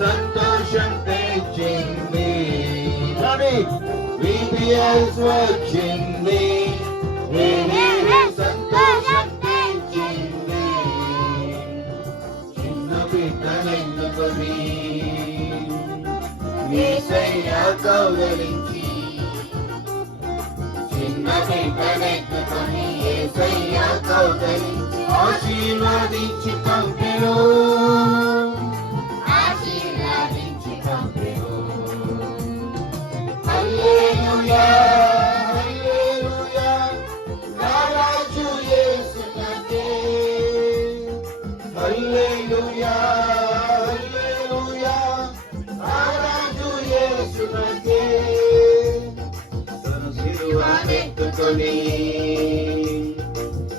సంతోషం తెచ్చింది VBS వచ్చింది. సంతోషం తెచ్చింది చిన్న ఏసయ్య కౌగలించి. చిన్న బిడ్డలెత్తుకొని ఏసయ్య కౌగలించి? ఆశీర్వదించి పంపెను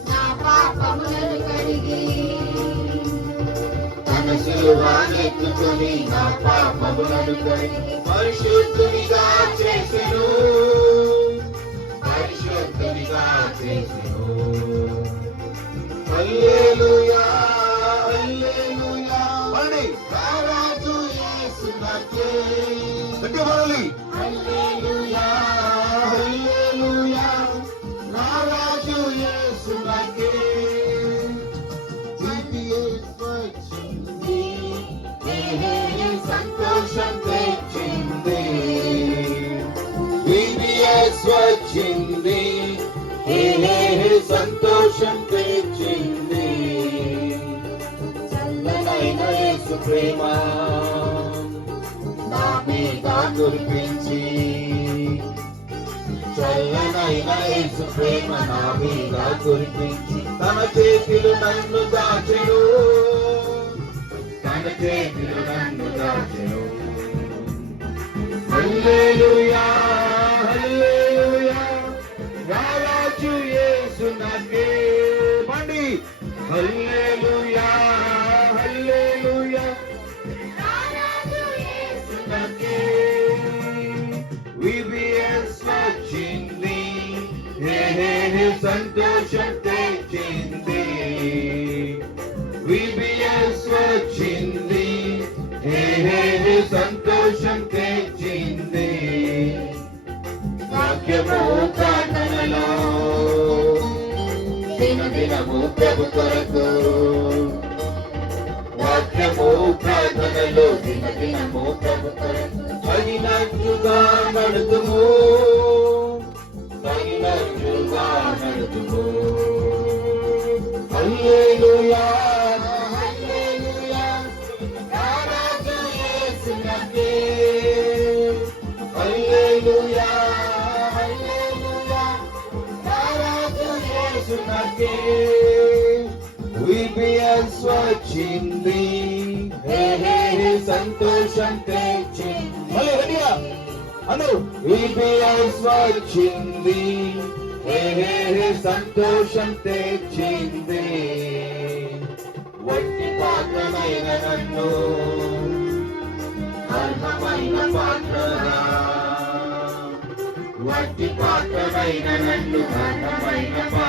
నా పాపములను కడిగి తన శిలువనెత్తుకొని నా పాపములను కడిగి పరిశుద్ధునిగా చేసెను పరిశుద్ధునిగా చేసెను సంతోషం తెచ్చింది చల్లనైన యేసు ప్రేమ నా మీద కురిపించి. చల్లనైన యేసు ప్రేమ నా మీద కురిపించి. తన చేతిలో నన్ను దాచెను. తన చేతిలో నన్ను దాచెను. Hallelujah. హల్లెలూయా హల్లెలూయా. విబిఎస్ వచ్చింది సంతోషం తెచ్చింది విబిఎస్ వచ్చింది సంతోషం తెచ్చింది వాక్యము ప్రార్థనలో దినదినము ప్రభు కొరకు వాక్యము ప్రార్థనలో దిన దినము కొరకు తగినట్లుగా నడుతుము. యేసునకే విబిఎస్ వచ్చింది సంతోషం తెచ్చింది. అందరూ. విబిఎస్ వచ్చింది సంతోషం తెచ్చింది. వట్టి పాత్రమైన నన్ను. అర్హమైన పాత్రగా వట్టి పాత్రమైన నన్ను. అర్హమైన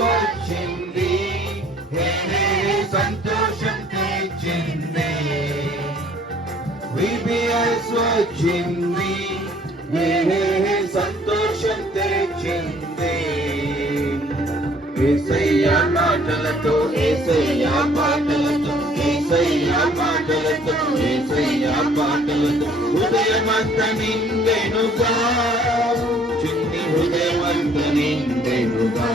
వచ్చింది హే హే హే సంతోషం తెచ్చింది విబిఎస్ వచ్చింది హే హే హే సంతోషం తెచ్చింది ఏసయ్య మాటలతో ఏసయ్య మాటలతో ఏసయ్య మాటలతో ఏసయ్య మాటలతో. హృదయమంత నిండెనుగా చిన్ని హృదయమంత నిండెనుగా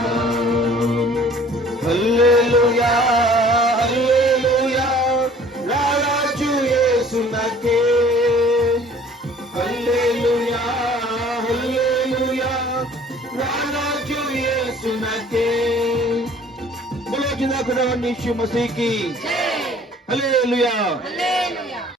హల్లెలూయా హల్లెలూయా. రారాజు యేసునకే బులో జిందా ఖుదావన్నీ యीशु मसीह की जय हालेलुया